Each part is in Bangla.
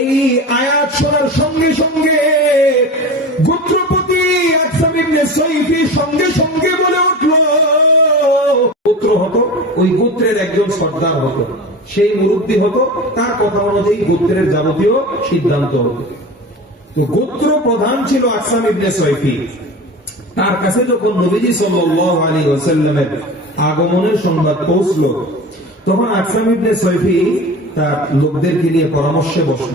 এই আয়াত শোনার সঙ্গে সঙ্গে গোত্রপতি আকসাম ইবনে সাইফি সঙ্গে সঙ্গে বলে উঠল, গোত্র হতো, ওই গোত্রের একজন সর্দার হতো, সেই মুরব্বী হতো, তার কথা অনুযায়ী গোত্রের যাবতীয় সিদ্ধান্ত হতো। তো গোত্র প্রধান ছিল আকসাম ইবনে সাইফি। তার কাছে যখন নবীজি সাল্লাল্লাহু আলাইহি ওয়াসাল্লামের আগমনের সংবাদ পৌঁছলো, তখন আকসাম ইবনে সাইফি তার লোকদেরকে নিয়ে পরামর্শে বসল।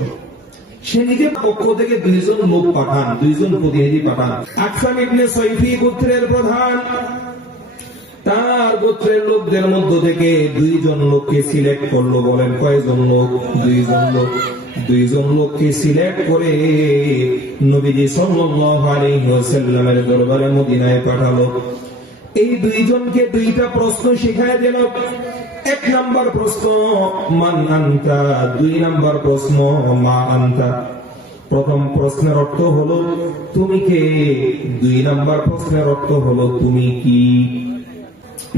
সে নিজের পক্ষ থেকে দুইজন লোক পাঠান, দুইজন প্রতিনিধি পাঠান। আকসাম ইবনে সাইফি গোত্রের প্রধান, তার গোত্রের লোকদের মধ্য থেকে দুইজন লোককে সিলেক্ট করলো। বলেন কয়জন লোক? দুইজন লোককে সিলেক্ট করে নবীজি সাল্লাল্লাহু আলাইহি ওয়াসাল্লামের দরবারে মদিনায় পাঠালো। এই দুইজনকে দুইটা প্রশ্ন শিখায় দিল। এক নাম্বার প্রশ্ন মান আনতা, দুই নাম্বার প্রশ্ন মা আনতা। প্রথম প্রশ্নের অর্থ হলো তুমি কে, দুই নাম্বার প্রশ্নের অর্থ হলো তুমি কি।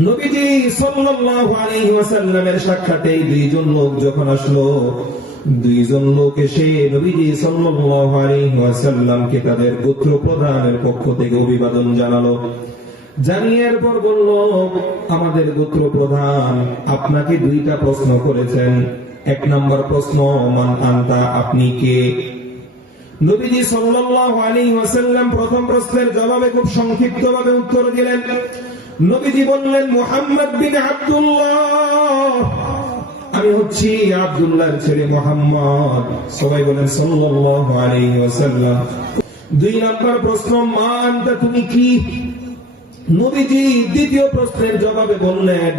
নবীজি সাল্লাল্লাহু আলাইহি ওয়াসাল্লামের সাক্ষাতে দুইজন লোক যখন আসলো, দুইজন লোক এসে নবীজি সাল্লাল্লাহু আলাইহি ওয়াসাল্লামকে তাদের গোত্র প্রধানের পক্ষ থেকে অভিবাদন জানালো। জানিয়ে এরপর বলল, আমাদের গোত্র প্রধান আপনাকে দুইটা প্রশ্ন করেছেন। এক নাম্বার প্রশ্ন মান আনতা, আপনি কে। নবীজি সাল্লাল্লাহু আলাইহি ওয়াসাল্লাম প্রথম প্রশ্নের জবাবে খুব সংক্ষিপ্তভাবে উত্তর দিলেন। নবীজি বললেন, মুহাম্মদ বিন আব্দুল্লাহ, আমি হচ্ছি আব্দুল্লাহর ছেলে মুহাম্মদ। সবাই বলেন সাল্লাল্লাহু আলাইহি ওয়াসাল্লাম। দুই নাম্বার প্রশ্ন মা আনতা, তুমি কি। নবীজি দ্বিতীয় প্রশ্নের জবাবে বললেন,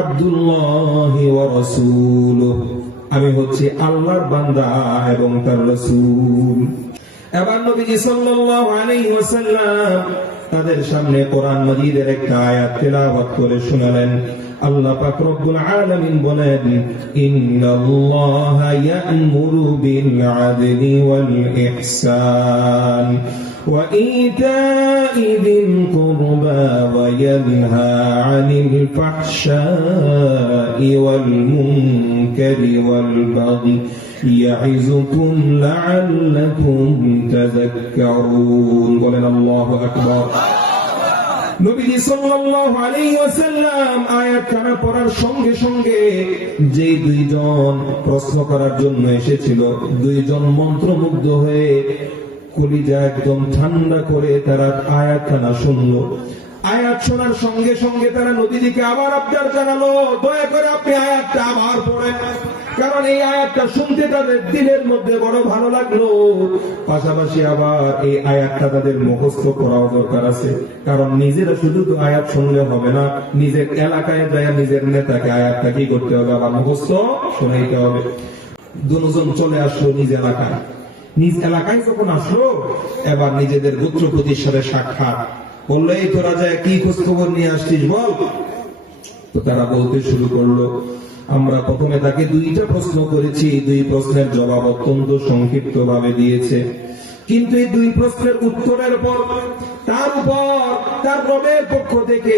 আব্দুল্লাহ ওয়া রাসূলুহু, আমি হচ্ছি আল্লাহর বান্দা এবং তার রাসূল। এবার নবীজি সাল্লাল্লাহু আলাইহি ওয়াসাল্লাম তাদের সামনে কোরআন মাজিদের একটা আয়াত তেলাওয়াত করে শোনালেন। আল্লাহ পাক রব্বুল আলামিন বলেন, ইন্নাল্লাহা ইয়া'মুরু বিল আদলি ওয়াল ইহসান ওয়া ইতা'i যিল কুরবা ওয়া ইয়ানহা 'আনিল ফাহশা'i ওয়াল মুনকারি ওয়াল বাগি ইয়া'iযুকুম লা'আল্লাকুম তাযাক্কারুন। বলেন আল্লাহু আকবার। নবীজি সাল্লাল্লাহু আলাইহি ওয়াসাল্লাম আয়াতখানা পড়ার সঙ্গে সঙ্গে যে দুইজন প্রশ্ন করার জন্য এসেছিল, দুইজন মন্ত্রমুগ্ধ হয়ে কলিজা একদম ঠান্ডা করে তারা আয়াতখানা শুনলো। আয়াত শোনার সঙ্গে সঙ্গে তারা নবীজিকে আবার আবদার জানালো, দয়া করে আপনি আয়াতটা আবার পড়েন। কারণ এই আয়াতটা শুনতে তাদের দিলের মধ্যে বড় ভালো লাগলো। পাশাপাশি আবার এই আয়াতটা তাদের মুখস্থ করাও দরকার আছে। কারণ নিজেরা শুধু তো আয়াত শুনলে হবে না, নিজের এলাকায় যায় নিজের নেতাকে আয়াতটা কি করতে হবে, আবার মুখস্থ শোনাইতে হবে। দুজন চলে আসলো নিজ এলাকায়। নিজ এলাকায় যখন আসলো, এবার নিজেদের গোত্রপতির সাথে সাক্ষাৎ। বললো, এই তোরা যায় কি খোঁজ খবর নিয়ে আসছিস বল। তো তারা বলতে শুরু করলো, আমরা প্রথমে তাকে দুইটা প্রশ্ন করেছি, দুই প্রশ্নের জবাব অত্যন্ত সংক্ষিপ্ত ভাবে দিয়েছে। কিন্তু এই দুই প্রশ্নের উত্তরের পর তার উপর তার রবের পক্ষ থেকে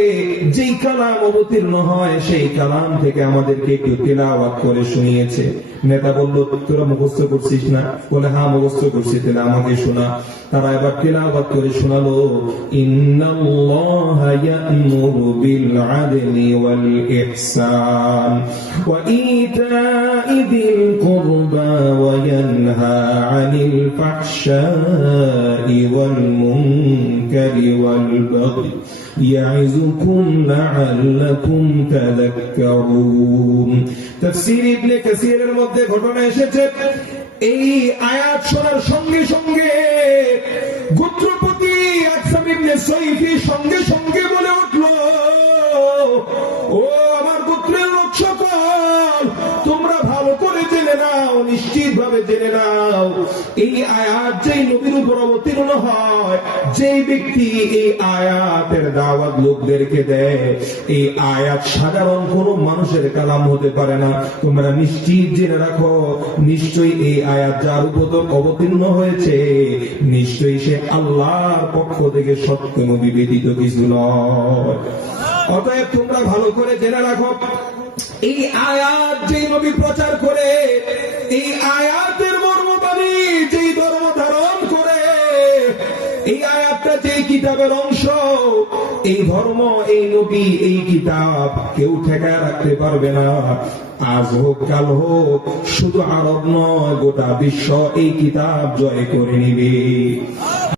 যেই কালাম অবতীর্ণ হয়, সেই কালাম থেকে আমাদেরকে একটু তেলাওয়াত করে শুনিয়েছে। নেতা বলল, তোরা মুখস্থ করছিস না? বলে, হ্যাঁ মুখস্থ করছি। তাহলে আমাকে শোনা। তারা এবার তেলাওয়াত করে শোনালো, ইন্নাল্লাহা ইয়া'মুরু বিল আদলি ওয়াল ইহসান ওয়া ইতা'i যিল কুরবা ওয়া ইয়ানহা 'আনিল ফাহশা'i ওয়াল মুনকারি ওয়াল বাগি ইয়া'iযুকুম লা'আল্লাকুম তাযাক্কারুন। তাফসীর ইবনে কাসীরের মধ্যে ঘটনা এসেছে, এই আয়াত শোনার সঙ্গে সঙ্গে গোত্রপতি আকসাম ইবনে সাইফি সঙ্গে সঙ্গে বলে উঠল, ও আমার গোত্রের লোক সকল, তোমরা ভালো করে জেনে নাও, নিশ্চিত ভাবে জেনে নাও, এই আয়াত যেই নবীর উপর অবতীর্ণ হয়, যেই ব্যক্তি এই আয়াতের দাওয়াত লোকদেরকে দেয়, এই আয়াত সাধারণ কোন মানুষের কালাম হতে পারে না। তোমরা নিশ্চিত জেনে রাখো, নিশ্চয়ই এই আয়াত যার উপর অবতীর্ণ হয়েছে, নিশ্চয়ই সে আল্লাহর পক্ষ থেকে সত্য নবী ব্যতীত কিছু নয়। অতএব তোমরা ভালো করে জেনে রাখো, এই আয়াত যে নবী প্রচার করে, এই আয়াতের মর্ম এই আয়াতটা যে কিতাবের অংশ, এই ধর্ম, এই নবী, এই কিতাব কেউ ঠেকায় রাখতে পারবে না। আজ হোক কাল হোক, শুধু আরব নয় গোটা বিশ্ব এই কিতাব জয় করে নিবে।